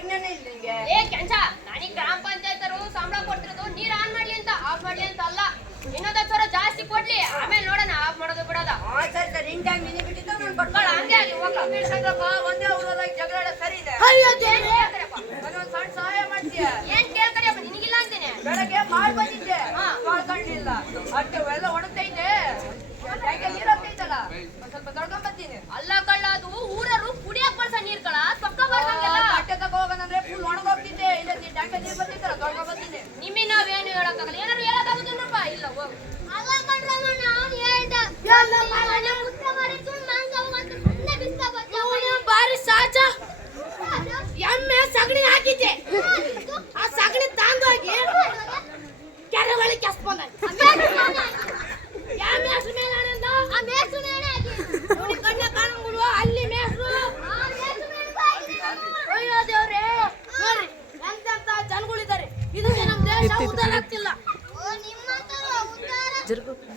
ಪ್ರಜ್ಞೆನೇ ಇಲ್ಲ ನಿಂಗೆ. ಏ ಕೆಂಚ, ನನಗೆ ಗ್ರಾಮ ಪಂಚಾಯತರು ಸಂಬಳ ಕೊಡ್ತಿರೋದು ನೀರ್ ಆನ್ ಮಾಡ್ಲಿ ಅಂತ, ಆಫ್ ಮಾಡ್ಲಿ ಅಂತ ಅಲ್ಲ. ಇನ್ನೊಂದ್ ಸಾವಿರ ಜಾಸ್ತಿ ಕೊಡ್ಲಿ, ಆಮೇಲೆ ನೋಡೋಣ ಆಫ್ ಮಾಡೋದು ಬಿಡೋದ. ಸರಿ ಸರಿ, ನಿನ್ ಟೈಮ್ ನೀನೇ ಬಿಟ್ಟಿದ್ದು ನಾನು ಮಕ್ಕಳು ಹಂಗೆ ಆಗಿ ಸಂಗ್ರಪ್ಪ ಒಂದೇ ಊರದಾಗ ಜಗಳ ಸರಿ ಇದೆ. ಒಂದೊಂದ್ ಸಣ್ಣ ಸಹಾಯ ಮಾಡ್ತೀಯ. ಏನ್ ಕೇಳ್ಕರಿಯಪ್ಪ, ನಿನಗಿಲ್ಲ ಅಂತೀನಿ. ಬೆಳಗ್ಗೆ ಮಾಡಿ ಬಂದಿದ್ದೆ, ಮಾಡ್ಕೊಂಡಿಲ್ಲ. ಅಷ್ಟೇ ಎಲ್ಲ ಒಣಗ್ತೈತೆ, ಟ್ಯಾಂಕ ನೀರ್ ಹಾಕ್ತೈತಲ್ಲ, ಒಂದ್ ಸ್ವಲ್ಪ ತೊಳ್ಕೊಂಡ್ ಬರ್ತೀನಿ. ಅಲ್ಲ ಕಳ್ಳ, ಅದು ಊರರು ಕುಡಿಯಕ್ ಬಳಸ ನೀರ್ ಕಳ ಪಕ್ಕ ಬರ್ಸಂಗಿಲ್ಲ. ಬಟ್ಟೆ ತಗೋಗಂದ್ರೆ ಫುಲ್ ಒಣಗೋಗ್ತಿದ್ದೆ, ಇಲ್ಲ ಟ್ಯಾಂಕ ನೀರ್ ಬರ್ತಿತ್ತಲ್ಲ ತೊಳ್ಕೊಂಡ್ ಬರ್ತೀನಿ. ನಿಮ್ಮಿ ನಾವೇನು ಹೇಳಕ್ಕಾಗಲ್ಲ, ಏನಾರು ಹೇಳಕ್ಕಾಗುತ್ತೇನಪ್ಪ? ಇಲ್ಲ ಹೋಗು. ಬಾರಿ ಸಾಚ ಎಮ್ಮೆ ಸಗಣಿ ಹಾಕಿದ್ದೆ, ಆ ಸಗಣಿ ತಾಂದೋಗಿ ಕೆರೆ ಒಳಗೆ ಕೆಸ್ಕೊಂಡ ಕಣ್ಣ ಕಾಣಂಗುಳು ಅಲ್ಲಿ ಮೇಸ್ರು. ಅಯ್ಯೋ ದೇವ್ರೇ, ನೋಡ್ರಿ ಎಂತೆಂತ ಜನಗಳಿದ್ದಾರೆ, ಇದಕ್ಕೆ ನಮ್ ದೇಶ ಉದ್ಧಾರ ಆಗ್ತಿಲ್ಲ.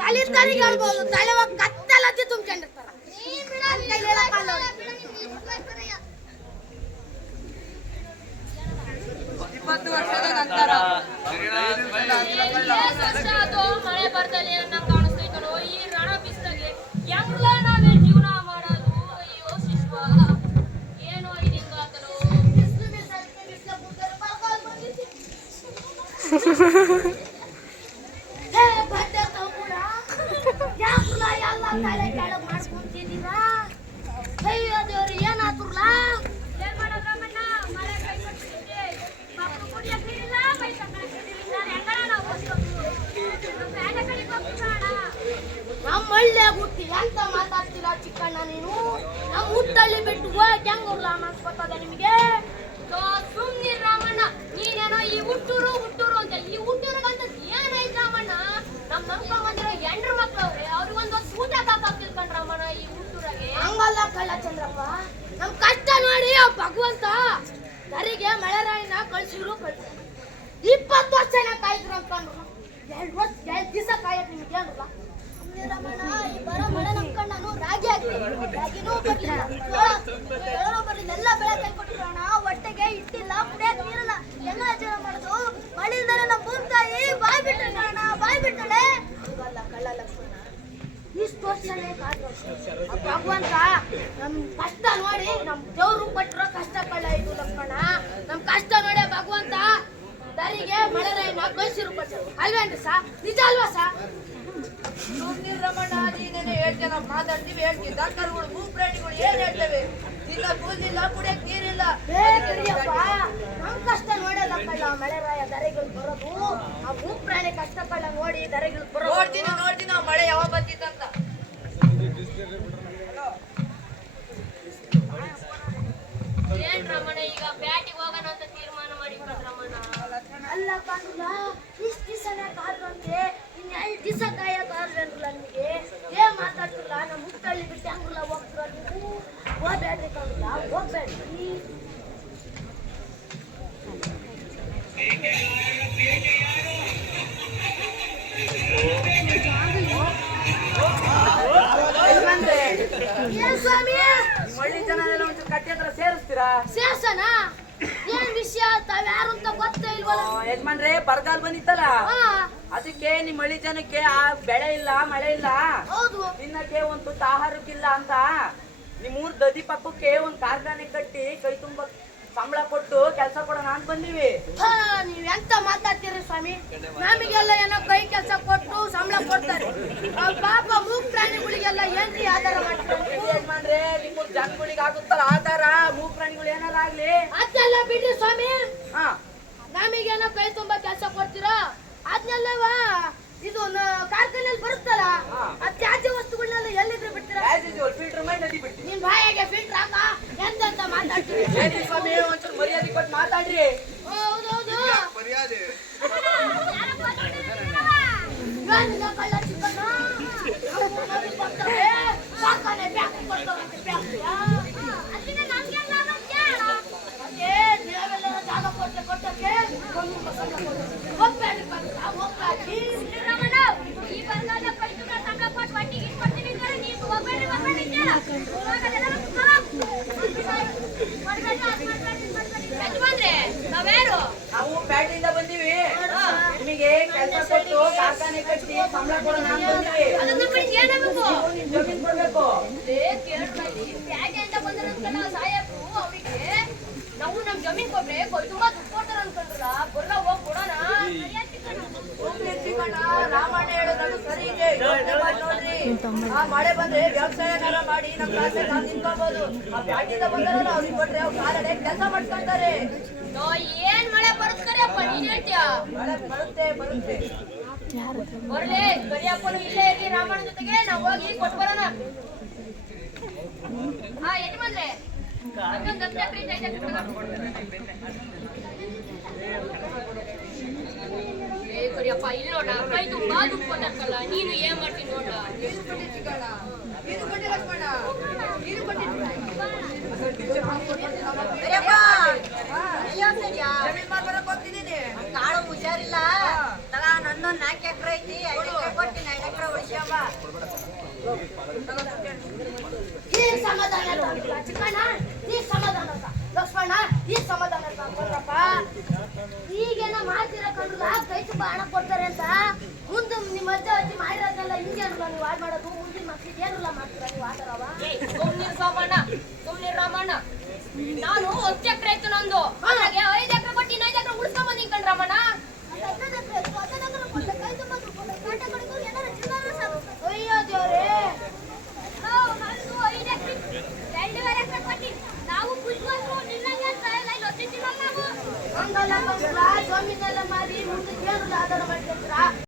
ತಲೆ ಹೇಳ್ಬೋದು, ತಲೆ ಕತ್ತಲತ್ತಿ ತುಂಬ್ಕೊಂಡಿರ್ತಾರ. 20 ವರ್ಷದ ನಂತರ ಮಳೆ ಬರ್ತದೆ ನಂಗೆ ಕಾಣಿಸ್ತೈತಲ್ಲೋ ಈ ರಣ ಬಿಸ್ಲಾಗೆ. ಹೆಂಗ್ಲ ನಾವೇ ಜೀವನ ಮಾಡೋದು? ಅಯ್ಯೋ ಶಿಶ್ವ, ಏನೋ ಇದು ಹಿಂಗಾತಲೋ. ಮಾಡ್ಕೊಂತಿದ್ದೀರಾ? ಅಯ್ಯೋ ದೇವ್ರಿ, ಏನಾತುರ್ಲ? ಏನ್ ಮಾಡೋದ್ರಮ್ಮಣ್ಣ, ಮಳೆ ಕೈ ಕೊಟ್ಟಿದ್ದೆ, ಮಕ್ಕಳು ಕುಡಿಯಕ್ ನೀರಿಲ್ಲ, ಮೈ ತಗೊಳಕ್ ನೀರಿಲ್ಲ, ಹೆಂಗಣ ನಾವು ಓದ್ಬೇಕು? ನಮ್ಮ ಫ್ಯಾನ ಕಡೆಗೆ ಹೋಗ್ಬಿಡೋಣ. ನಮ್ಮ ಹಳ್ಳಿಯಾಗ ಹುಟ್ಟಿ ಎಂತ ಮಾತಾಡ್ತೀರಾ ಚಿಕ್ಕಣ್ಣ ನೀನು? ನಮ್ಮ ಹುಟ್ಟಲ್ಲಿ ಬಿಟ್ಟು ಹೋಗಿ ಹೆಂಗ್ ಅನ್ಸ್ಕೊತದೆ ನಿಮಗೆ? ಸುಮ್ನಿರ್ ರಾಮಣ್ಣ, ನೀನೇನೋ ಈ ಹುಟ್ಟೂರು ಹುಟ್ಟೂರು ಅಂತ. ಈ ಹುಟ್ಟೂರಿಗಂತ ಏನೈತ್ ರಾಮಣ್ಣ? ನಮ್ ನಂಬ್ಕೊಂಡ್ ಬಂದಿರೋ ಹೆಂಡ್ರು ಮಕ್ಳವ್ರೆ, ಅವ್ರಿಗೊಂದು ಊಟ ಕಾಕಾಕ್ತಿಲ್ಕಂಡ್ ರಾಮಣ್ಣ ಈ ಹುಟ್ಟೂರಾಗೆ. ಹಂಗಲ್ಲ ಕಳ್ಳ ಚಂದ್ರಪ್ಪ, ನಮ್ ಕಷ್ಟ ನೋಡಿ ಆ ಭಗವಂತ ನರಿಗೆ ಮಳೆರಾಯಿನ ಕಳ್ಸಿದ್ರು. 20 ವರ್ಷನ ಕಾಯ್ದ್ರು ಅನ್ಕೊಂಡ್ರು, 2 ದಿವಸ ಕಾಯಕ್ ನಿಮ್ಗೆ ಏನಿಲ್ಲ. ಈ ಬರೋ ಮಳೆ ನಂಬ್ಕೊಂಡು ನಾನು ರಾಗಿ ಹಾಕ್ತೀನಿ, ರಾಗಿನೂ ಬರ್ಲಿಲ್ಲ, ಜೋಳ ಬರ್ಲಿಲ್ಲ, ಎಲ್ಲ ಬೆಳೆ ಕೈ ಕೊಟ್ಟಿರೋಣ. ಹೊಟ್ಟೆಗೆ ಇಟ್ಟಿಲ್ಲ, ಕುಡಿಯಕ್ ನೀರಿಲ್ಲ, ಎಲ್ಲ ಜೀವನ ಮಾಡೋದು. ಮಳೆ ಇಲ್ದರೆ ನಮ್ಮ ಭೂಮಿ ತಾಯಿ ಬಾಯ್ ಬಿಟ್ಟಣ, ಬಾಯ್ ಬಿಟ್ಟಳೆ. ಹಂಗಲ್ಲ ಕಳ್ಳ ಲಕ್ಷ್ಮಣ, ಇಷ್ಟು ವರ್ಷನೇ ಕಾದ್ರು ಭಗವಂತ ನಮ್ ಕಷ್ಟ ನೋಡಿ. ನಮ್ ದೇವ್ರು ಕೊಟ್ಟಿರೋ ಕಷ್ಟ ಕಳ್ಳ ಇದು ಲಕ್ಷ್ಮಣ. ನಮ್ ಕಷ್ಟ ನೋಡಿ ಭಗವಂತ ದರಿಗೆ ಮಳೆರಾಯಿನ ಕಳ್ಸಿರು ಕೊಟ್ಟರು ಅಲ್ವೇನ್ರಿ ಸಾ? ನಿಜ ಅಲ್ವಾ ಸಾ? ರಮಣ್ಣ, ನೀನೇನೆ ಹೇಳ್ತೇನೆ, ನಾವು ಮಾತಾಡ್ತೀವಿ, ಹೇಳ್ತೀವಿ. ದನಕರುಗಳು ಭೂ ಪ್ರಾಣಿಗಳು ಏನ್ ಹೇಳ್ತೇವೆ? ಇಲ್ಲ ಕೂಲಿಲ್ಲ, ಕುಡಿಯಕ್ ನೀರಿಲ್ಲ. ನಮ್ ಕಷ್ಟ ನೋಡಲ್ಲ ಕಳ್ಳ ಮಳೆರಾಯ ದರೆಗಳು ಬರೋದು. ಆ ಭೂ ಪ್ರಾಣಿ ಕಷ್ಟ ಕಳ್ಳ ನೋಡಿ ದರೆಗಳು ಬರೋದು. ನೋಡ್ತೀನಿ ನಾವು ಮಳೆ ಯಾವಾಗ ಬಂದಿತ್ತಂತ. ಏನ್ ರಮಣ, ಈಗ ಬ್ಯಾಟಿಗೆ ಹೋಗೋಣ ಅಂತ ತೀರ್ಮಾನ ಮಾಡಿಬಿಟ್ಟ ರಮಣ. ಅಲ್ಲ ಕಾಣಲ್ಲ, ಇಷ್ಟು ದಿವಸನೇ ಕಾದ್ರಂತೆ, ಇನ್ 2 ದಿವಸ ಕಾಯಕ್ಕಾಗಲ್ಲ ನಿಮಗೆ. ಏನ್ ಮಾತಾಡ್ತಿಲ್ಲ? ನಮ್ಮ ಹುಟ್ಟಳ್ಳಿ ಬಿಟ್ಟು ಹಂಗಲ್ಲ ಹೋಗ್ತಿರ ನೀವು? ಹೋಗ್ಬೇಡ್ರಿ ಕಾಣಲ್ಲ, ಹೋಗ್ಬೇಡ್ರಿ. ಏನ್ ಸ್ವಾಮಿ, ಹಳ್ಳಿ ಜನ ಎಲ್ಲ ಒಂಚೂರು ಕಟ್ಟಿ ಹತ್ರ ಸೇರಿಸ್ತೀರಾ? ಸೇರ್ಸನ? ಏನ್ ವಿಷಯ? ತಾವ್ಯಾರು ಅಂತ ಗೊತ್ತೇ ಇಲ್ವಲ್ಲ? ಯಜಮಾನ್ರೆ, ಬರಗಾಲ ಬಂದಿತ್ತಲ್ಲ, ಹಾ, ಅದಕ್ಕೆ ನಿಮ್ ಹಳ್ಳಿ ಜನಕ್ಕೆ ಆ ಬೆಳೆ ಇಲ್ಲ, ಮಳೆ ಇಲ್ಲ, ಹೌದು. ತಿನ್ನಕ್ಕೆ ಒಂದು ತುತ್ತು ಆಹಾರಕ್ಕಿಲ್ಲ ಅಂತ ನಿಮ್ಮೂರ್ ದದಿ ಪಕ್ಕಕ್ಕೆ ಒಂದ್ ಕಾರ್ಖಾನೆ ಕಟ್ಟಿ ಕೈ ತುಂಬ ಸಂಬಳ ಕೊಟ್ಟು ಕೆಲಸ ಕೊಡೋಣ ಅಂತ ಬಂದಿವಿ. ನೀವ್ ಎಂತ ಮಾತಾಡ್ತೀರಿ ಸ್ವಾಮಿ? ನಮಗೆಲ್ಲ ಏನೋ ಕೈ ಕೆಲಸ ಕೊಟ್ಟು ಸಂಬಳ ಕೊಡ್ತಾರೆ. ಪಾಪ ಮೂಗ್ ಪ್ರಾಣಿಗಳಿಗೆಲ್ಲ ಏನ್ರಿ ಆಧಾರ ಮಾಡ್ತಾರೆ? ಯಜಮಾನ್ರೆ, ನಿಮ್ಮ ಜನಗಳಿಗೆ ಆಗುತ್ತಲ್ಲ ಆಧಾರ, ಮೂಗ್ ಪ್ರಾಣಿಗಳು ಏನಾರ ಆಗ್ಲಿ. ಅದನ್ನೆಲ್ಲ ಬಿಡ್ರಿ ಸ್ವಾಮಿ. ಹಾ, ನಮಗೇನೋ ಕೈ ತುಂಬಾ ಕೆಲಸ ಕೊಡ್ತೀರಾ? ಅದನ್ನೆಲ್ಲವ ಇದು ಕಾರ್ಖಾನೆಯಲ್ಲಿ ಬರುತ್ತಲ್ಲ, ಆ ತ್ಯಾಜ್ಯ ವಸ್ತುಗಳನ್ನೆಲ್ಲ ಎಲ್ಲಿದ್ರೆ ಬಿಡ್ತೀರಾ? ಫಿಲ್ಟರ್ ಮೈ ನದಿ ಬಿಡ್ತೀವಿ. ನಿನ್ ಬಾಯಿಗೆ ಫಿಲ್ಟರ್ ಹಾಕ ಎಂತ ಮಾತಾಡ್ತೀರಿ? ಸ್ವಾಮಿ, ಒಂಚೂರು ಮರ್ಯಾದೆ ಕೊಟ್ಟು ಮಾತಾಡ್ರಿ. ಹೌದೌದು, ಮರ್ಯಾದೆ ಕಳ್ಳ ಚಿಕ್ಕಣ್ಣ ಕಾರ್ಖಾನೆ ಬ್ಯಾಕ್ರಿ ಕೊಡ್ತಾವಂತೆ. ಬ್ಯಾಕ್ರಿಯಾ? ಅದೇ ನೀವೆಲ್ಲ ಜಾಗ ಕೊಟ್ಟಕ್ಕೆ ಹೋಗ್ಬೇಡಿ, ಹೋಗ್ಬೇಡಿ. ಈ ಬರಗಾಲ ಕೈತು ಸಂಬಳ ಕೊಟ್ಟು ಒಟ್ಟಿಗೆ ಕೊಡ್ತೀನಿ ಅಂದ್ರೆ ನೀವು ಹೋಗ್ಬೇಡ್ರಿ ಯಜಮಾನ್ರೆ, ಸಂಬಳ ಕೊಡೋಣ ಅಂತ ಬಂದಿವಿ. ಅದನ್ನ ಬಿಟ್ಟು ಏನಾಗಬೇಕು? ನಿನ್ ಜಮೀನ್ ಕೊಡ್ಬೇಕು. ಕೇಳ್ಕೊಳ್ಳಿ, ಪ್ಯಾಟೆ ಅಂತ ಬಂದ್ರಂತಲ್ಲ ಸಾಹೇಬ್ರು, ಅವ್ರಿಗೆ ನಾವು ನಮ್ ಜಮೀನ್ ಕೊಟ್ರೆ ಕೊಯ್ ತುಂಬಾ ದುಡ್ಡು ಕೊಡ್ತಾರ ಅನ್ಕೊಂಡ್ರಲ್ಲ, ಬರ್ಲ ಹೋಗ್ ಕೊಡೋಣ. ರಾಮಣ್ಣ ಹೇಳೋದು ಸರಿ ಇದೆ. ಯೋಚ್ನೆ ಮಾಡ್ ನೋಡ್ರಿ. ಆ ಮಳೆ ಬಂದ್ರೆ ವ್ಯವಸಾಯನಾರ ಮಾಡಿ ನಮ್ ಕಾಸೆ ನಾವ್ ನಿಂತ್ಕೊಬೋದು. ಆ ಪ್ಯಾಟಿಂದ ಬಂದಾರಲ್ಲ ಅವ್ರಿಗೆ ಕೊಟ್ರೆ ಅವ್ರು ಕಾಲಡೆ ಕೆಲಸ ಮಾಡ್ಕೊಂತಾರೆ. ನೋ, ಏನ್ ಮಳೆ ಬರುತ್ತಾರೆ ಅಪ್ಪ, ನೀನ್ ಹೇಳ್ತೀಯಾ? ಮಳೆ ಬರುತ್ತೆ ಬರುತ್ತೆ. ಬರ್ಲಿ, ಕರಿಯಪ್ಪನು ಇಲ್ಲೇ ಇರ್ಲಿ ರಾಮಣ್ಣ ಜೊತೆಗೆ, ನಾವ್ ಹೋಗಿ ಕೊಟ್ಟು ಬರೋಣ. ಹಾ, ಎಲ್ಲಿ ಬಂದ್ರೆ ಹನ್ನೊಂದು 10 ಎಕರೆ ಐತೆ ಏ ಕರಿಯಪ್ಪ, ಇಲ್ಲಿ ನೋಡ, ಕೈ ತುಂಬಾ ದುಡ್ಡು ಕೊಟ್ಟಲ್ಲ, ನೀನು ಏನ್ ಮಾಡ್ತೀನಿ ನೋಡ. ಕಾಳು ಹುಷಾರಿಲ್ಲ. ನನ್ನೊಂದು 4 ಎಕರೆ ಐತಿ, 5 ಎಕರೆ ಕೊಡ್ತೀನಿ, 5 ಎಕರೆ ಉಳಿಸ್ಯಮ್ಮ. ಈ ಸಮಾಧಾನ ಚಿಕ್ಕಣ್ಣ, ಈ ಸಮಾಧಾನ ಲಕ್ಷ್ಮಣ, ಈ ಸಮಾಧಾನ ಬಂದ್ರಪ್ಪ. ಈಗೇನ ಮಾಡ್ತೀರ ಕಂಡ್ರಲ್ಲ, ಕೈ ತುಂಬ ಹಣ ಕೊಡ್ತಾರೆ ಅಂತ. ಮುಂದೆ ನಿಮ್ಮ ಅಜ್ಜಿ ಮಾಡಿರೋದೆಲ್ಲ ಹಿಂಗೇನಲ್ಲ ನೀವು ಹಾಳು ಮಾಡೋದು. ಮುಂದಿನ ಮಕ್ಳಿಗೆ ಏನಲ್ಲ ಮಾಡ್ತೀರ ನೀವು ಆಟರವ. ಸುಮ್ನಿರ್ ಸೋಮಣ್ಣ, ಸುಮ್ನಿರ್ ರಾಮಣ್ಣ. ನಾನು 10 ಎಕರೆ ಆಯ್ತು ನಂದು.